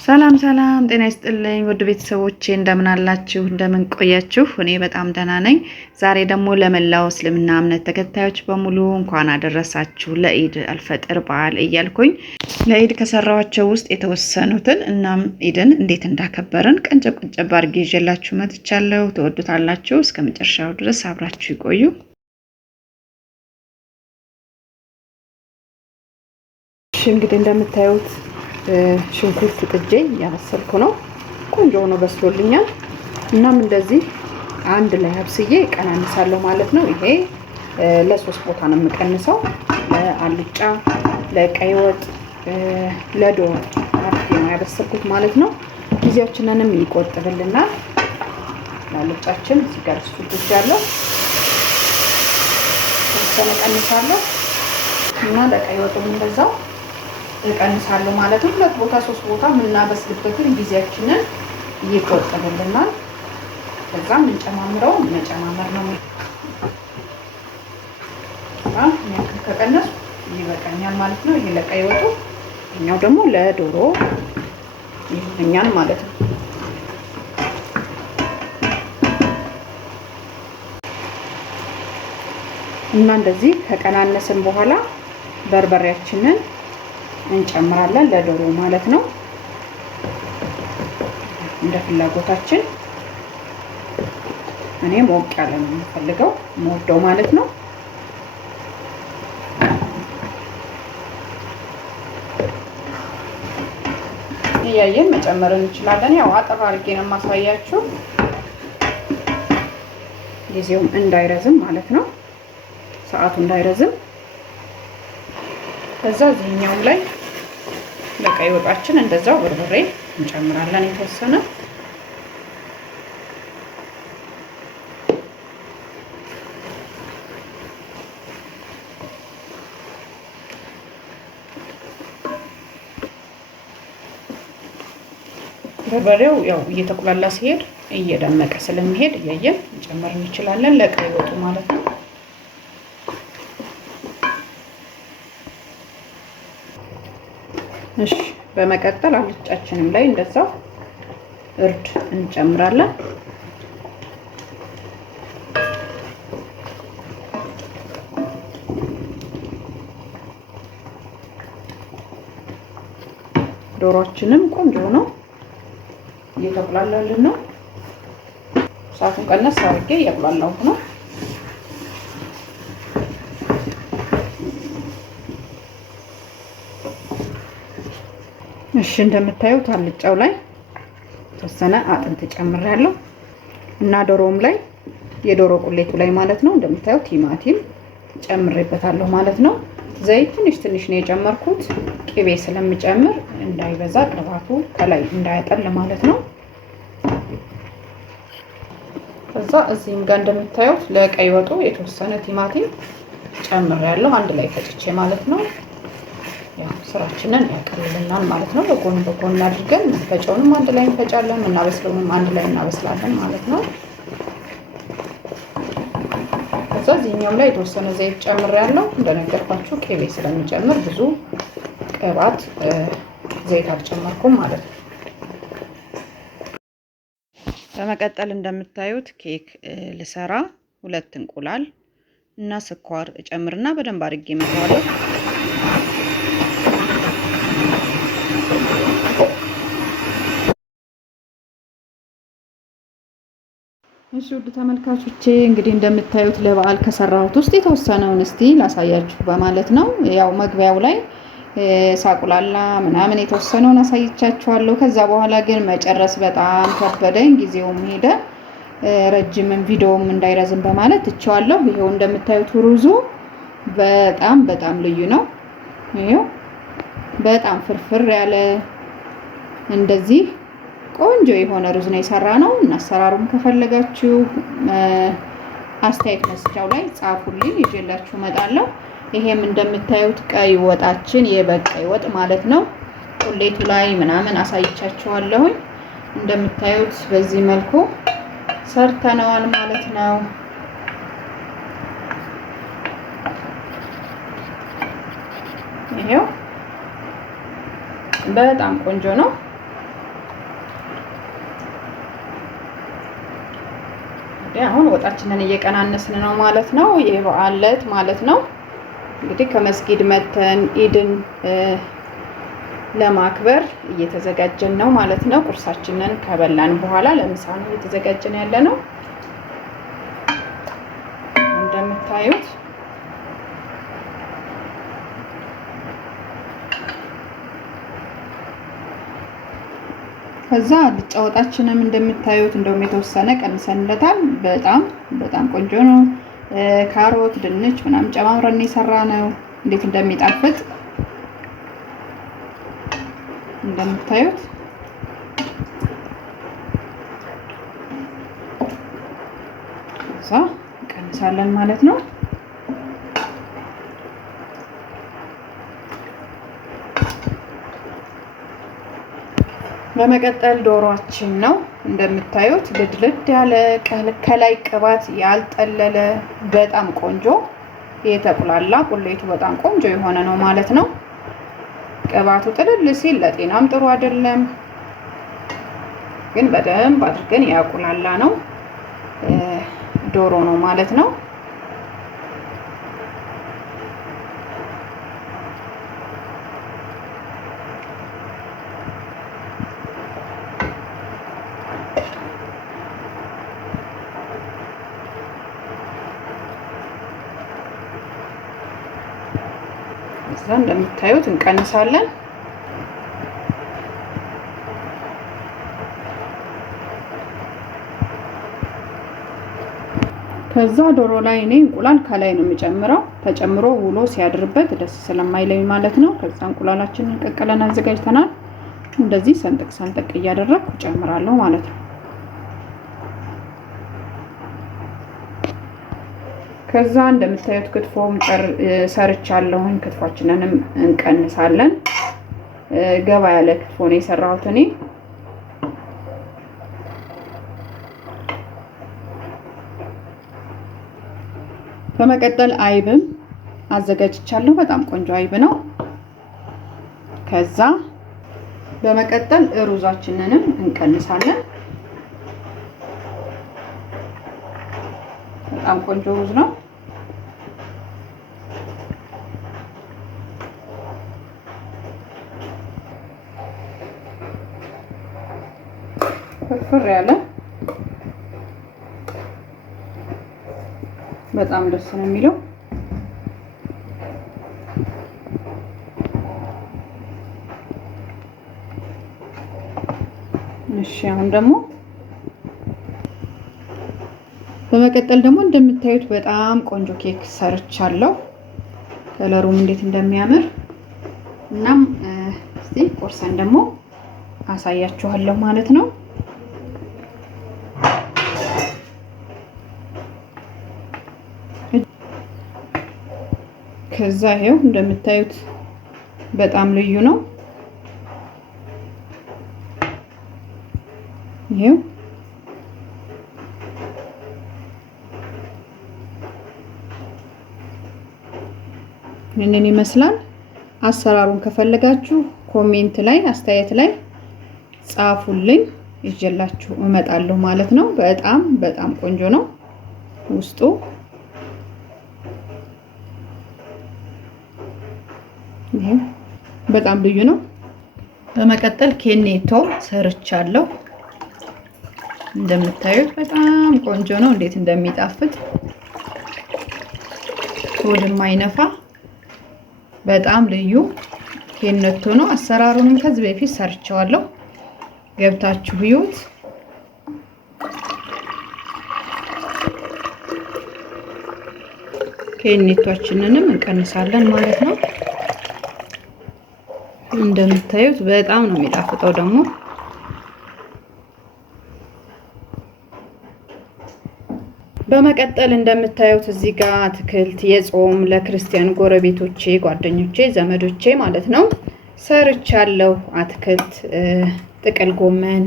ሰላም ሰላም ጤና ይስጥልኝ ውድ ቤተሰቦቼ እንደምን አላችሁ እንደምን ቆያችሁ እኔ በጣም ደህና ነኝ ዛሬ ደግሞ ለመላው እስልምና እምነት ተከታዮች በሙሉ እንኳን አደረሳችሁ ለኢድ አልፈጥር በዓል እያልኩኝ ለኢድ ከሰራኋቸው ውስጥ የተወሰኑትን እናም ኢድን እንዴት እንዳከበርን ቀንጨብ ቀንጨብ አድርጌ ይዤላችሁ መጥቻለሁ ተወዱታላችሁ እስከ መጨረሻው ድረስ አብራችሁ ይቆዩ እንግዲህ እንደምታዩት ሽንኩርት ጥጄ ያበሰልኩ ነው ቆንጆ ሆኖ በስሎልኛል እናም እንደዚህ አንድ ላይ አብስዬ ቀናንሳለሁ ማለት ነው ይሄ ለሶስት ቦታ ነው የምቀንሰው ለአልጫ ለቀይ ወጥ ለዶሮ አፍቴ ነው ያበሰልኩት ማለት ነው ጊዜያችንንም ይቆጥብልናል ለአልጫችን እዚህ ጋር ስኩት ያለው ቀንሳለሁ እና ለቀይ ወጥም እንደዛው እቀንሳለሁ ማለት ነው ሁለት ቦታ ሶስት ቦታ ምናበስልበትን ጊዜያችንን ይቆጥብልናል ከዛ እንጨማምረው መጨማመር ነው ከቀነሱ ይበቃኛል ማለት ነው ይሄ ለቀይ ወጡ እኛው ደግሞ ለዶሮ ይሆነኛል ማለት ነው እና እንደዚህ ከቀናነስን በኋላ በርበሬያችንን እንጨምራለን ለዶሮ ማለት ነው እንደ ፍላጎታችን እኔ ሞቅ ያለ ነው የምፈልገው ሞደው ማለት ነው ያየን መጨመር እንችላለን ያው አጠፋ አድርጌ ነው ማሳያችሁ ጊዜውም እንዳይረዝም ማለት ነው ሰዓቱ እንዳይረዝም ከዛ እዚህኛው ላይ ለቀይ ወጣችን እንደዛው በርበሬ እንጨምራለን የተወሰነ በርበሬው ያው እየተቆላላ ሲሄድ እየደመቀ ስለሚሄድ እያየን እንጨምር እንችላለን ለቀይ ወጡ ማለት ነው እሺ በመቀጠል አልጫችንም ላይ እንደዛው እርድ እንጨምራለን ዶሮችንም ቆንጆ ነው እየተቆላላልን ነው ሳቱን ቀነስ አድርጌ እያቁላላሁ ነው እሺ እንደምታዩት አልጫው ላይ ተወሰነ አጥንት ጨምሬያለሁ እና ዶሮም ላይ የዶሮ ቁሌቱ ላይ ማለት ነው እንደምታዩት ቲማቲም ጨምሬበታለሁ ማለት ነው ዘይት ትንሽ ነው የጨመርኩት ቅቤ ስለምጨምር እንዳይበዛ ቅባቱ ከላይ እንዳያጠል ማለት ነው ከዛ እዚህም ጋር እንደምታዩት ለቀይ ወጡ የተወሰነ ቲማቲም ጨምሬያለሁ አንድ ላይ ፈጭቼ ማለት ነው ያው ስራችንን ያቀልልናል ማለት ነው በጎን አድርገን ፈጨውንም አንድ ላይ እንፈጫለን እናበስለውንም አንድ ላይ እናበስላለን ማለት ነው ከዛ እዚህኛው ላይ የተወሰነ ዘይት ጨምሬያለሁ እንደነገርኳችሁ ቅቤ ስለሚጨምር ብዙ ቅባት ዘይት አልጨመርኩም ማለት ነው በመቀጠል እንደምታዩት ኬክ ልሰራ ሁለት እንቁላል እና ስኳር እጨምርና በደንብ አድርጌ መታዋለሁ እሺ ውድ ተመልካቾቼ እንግዲህ እንደምታዩት ለበዓል ከሰራሁት ውስጥ የተወሰነውን እስቲ ላሳያችሁ በማለት ነው ያው መግቢያው ላይ ሳቁላላ ምናምን የተወሰነውን አሳይቻችኋለሁ ከዛ በኋላ ግን መጨረስ በጣም ከበደኝ ጊዜውም ሄደ ረጅምም ቪዲዮም እንዳይረዝም በማለት እቻለሁ ይሄው እንደምታዩት ሩዙ በጣም ልዩ ነው ይሄው በጣም ፍርፍር ያለ እንደዚህ ቆንጆ የሆነ ሩዝ ነው የሰራነው እና አሰራሩን ከፈለጋችሁ አስተያየት መስጫው ላይ ጻፉልኝ ይዤላችሁ እመጣለሁ ይሄም እንደምታዩት ቀይ ወጣችን የበቀይ ወጥ ማለት ነው ቁሌቱ ላይ ምናምን አሳይቻችኋለሁ እንደምታዩት በዚህ መልኩ ሰርተናል ማለት ነው ይሄው በጣም ቆንጆ ነው እንግዲህ አሁን ወጣችንን እየቀናነስን ነው ማለት ነው። የበዓል ዕለት ማለት ነው። እንግዲህ ከመስጊድ መተን ኢድን ለማክበር እየተዘጋጀን ነው ማለት ነው። ቁርሳችንን ከበላን በኋላ ለምሳ ነው እየተዘጋጀን ያለ ነው እንደምታዩት። ከዛ አልጫ ወጣችንም እንደምታዩት እንደውም የተወሰነ ቀንሰንለታል። በጣም በጣም ቆንጆ ነው። ካሮት፣ ድንች ምናምን ጨማምረን የሰራ ነው። እንዴት እንደሚጣፍጥ እንደምታዩት ከዛ እንቀንሳለን ማለት ነው። በመቀጠል ዶሮአችን ነው እንደምታዩት ልድልድ ያለ ከላይ ቅባት ያልጠለለ በጣም ቆንጆ የተቁላላ ቁሌቱ በጣም ቆንጆ የሆነ ነው ማለት ነው። ቅባቱ ጥልል ሲል ለጤናም ጥሩ አይደለም፣ ግን በደንብ አድርገን ያቁላላ ነው ዶሮ ነው ማለት ነው። እዛ እንደምታዩት እንቀንሳለን። ከዛ ዶሮ ላይ እኔ እንቁላል ከላይ ነው የሚጨምረው። ተጨምሮ ውሎ ሲያድርበት ደስ ስለማይለኝ ማለት ነው። ከዛ እንቁላላችንን ቀቅለን አዘጋጅተናል። እንደዚህ ሰንጥቅ ሰንጥቅ እያደረኩ ጨምራለሁ ማለት ነው። ከዛ እንደምታዩት ክትፎም ሰርቻለሁኝ። ክትፏችንንም እንቀንሳለን። ገባ ያለ ክትፎ ነው የሰራሁት እኔ። በመቀጠል አይብም አዘጋጅቻለሁ። በጣም ቆንጆ አይብ ነው። ከዛ በመቀጠል ሩዛችንንም እንቀንሳለን። በጣም ቆንጆ ሩዝ ነው። ፍርፍር ያለ በጣም ደስ ነው የሚለው። እሺ አሁን ደግሞ በመቀጠል ደግሞ እንደምታዩት በጣም ቆንጆ ኬክ ሰርቻለሁ። ከለሩም እንዴት እንደሚያምር እናም እስቲ ቆርሰን ደግሞ አሳያችኋለሁ ማለት ነው። ከዛ ይሄው እንደምታዩት በጣም ልዩ ነው። ይሄው ምን ይመስላል። አሰራሩን ከፈለጋችሁ ኮሜንት ላይ አስተያየት ላይ ጻፉልኝ፣ ይዤላችሁ እመጣለሁ ማለት ነው። በጣም በጣም ቆንጆ ነው ውስጡ። ይሄ በጣም ልዩ ነው። በመቀጠል ኬኔቶ ሰርቻለሁ። እንደምታዩት በጣም ቆንጆ ነው። እንዴት እንደሚጣፍጥ ሆድም አይነፋ በጣም ልዩ ኬኔቶ ነው። አሰራሩንም ከዚህ በፊት ሰርቼዋለሁ፣ ገብታችሁ ይዩት። ኬኔቶችንንም እንቀንሳለን ማለት ነው። እንደምታዩት በጣም ነው የሚጣፍጠው ደግሞ በመቀጠል እንደምታዩት እዚህ ጋር አትክልት የጾም ለክርስቲያን ጎረቤቶቼ፣ ጓደኞቼ፣ ዘመዶቼ ማለት ነው ሰርቻለሁ። አትክልት ጥቅል ጎመን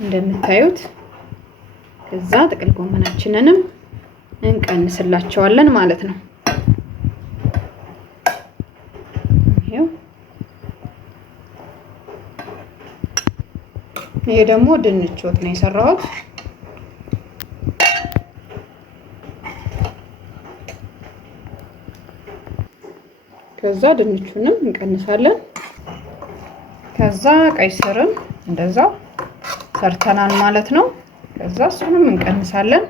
እንደምታዩት። ከዛ ጥቅል ጎመናችንንም እንቀንስላቸዋለን ማለት ነው። ይሄ ደግሞ ድንች ወጥ ነው የሰራሁት። ከዛ ድንቹንም እንቀንሳለን። ከዛ ቀይ ስርም እንደዛው ሰርተናል ማለት ነው። ከዛ እሱንም እንቀንሳለን።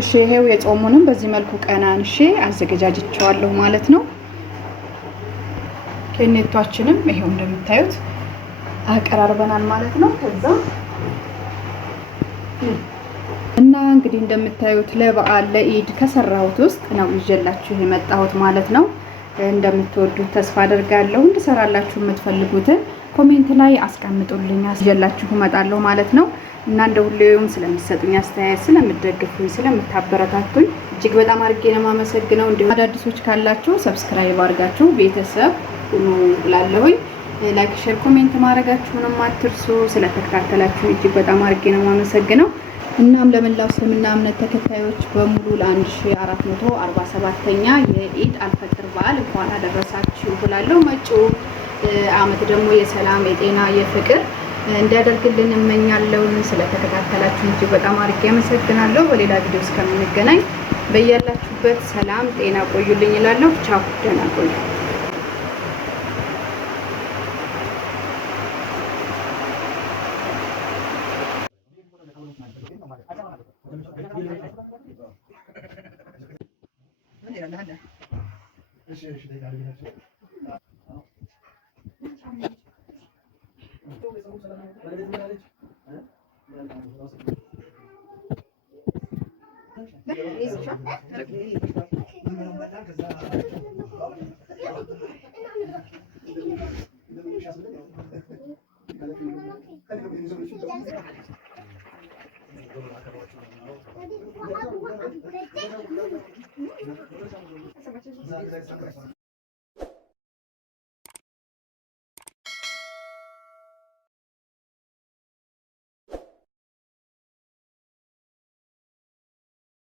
እሺ ይሄው የጾሙንም በዚህ መልኩ ቀናንሼ አዘገጃጅቸዋለሁ ማለት ነው። ኬኔቷችንም ይሄው እንደምታዩት አቀራርበናል ማለት ነው። ከዛ እና እንግዲህ እንደምታዩት ለበዓል ለኢድ ከሰራሁት ውስጥ ነው ይዤላችሁ የመጣሁት ማለት ነው። እንደምትወዱት ተስፋ አደርጋለሁ። እንድሰራላችሁ የምትፈልጉትን ኮሜንት ላይ አስቀምጡልኝ፣ ይዤላችሁ እመጣለሁ ማለት ነው። እና እንደ ሁሌውም ስለምትሰጡኝ አስተያየት፣ ስለምትደግፉኝ፣ ስለምታበረታቱኝ እጅግ በጣም አድርጌ ነው የማመሰግነው። እንዲሁም አዳዲሶች ካላችሁ ሰብስክራይብ አድርጋችሁ ቤተሰብ ሁኑ እላለሁኝ። ላይክ፣ ሼር፣ ኮሜንት ማድረጋችሁንም አትርሱ። ስለተከታተላችሁ እጅግ በጣም አድርጌ ነው የማመሰግነው። እናም ለመላው እስልምና እምነት ተከታዮች በሙሉ ለ1447ኛ የኢድ አልፈጥር በዓል እንኳን አደረሳችሁ እላለሁ። መጪው ዓመት ደግሞ የሰላም፣ የጤና፣ የፍቅር እንዲያደርግልን እመኛለሁ። ስለተከታተላችሁ እጅግ በጣም አድርጌ አመሰግናለሁ። በሌላ ቪዲዮ እስከምንገናኝ በያላችሁበት ሰላም ጤና ቆዩልኝ እላለሁ። ቻው፣ ደህና ቆዩ።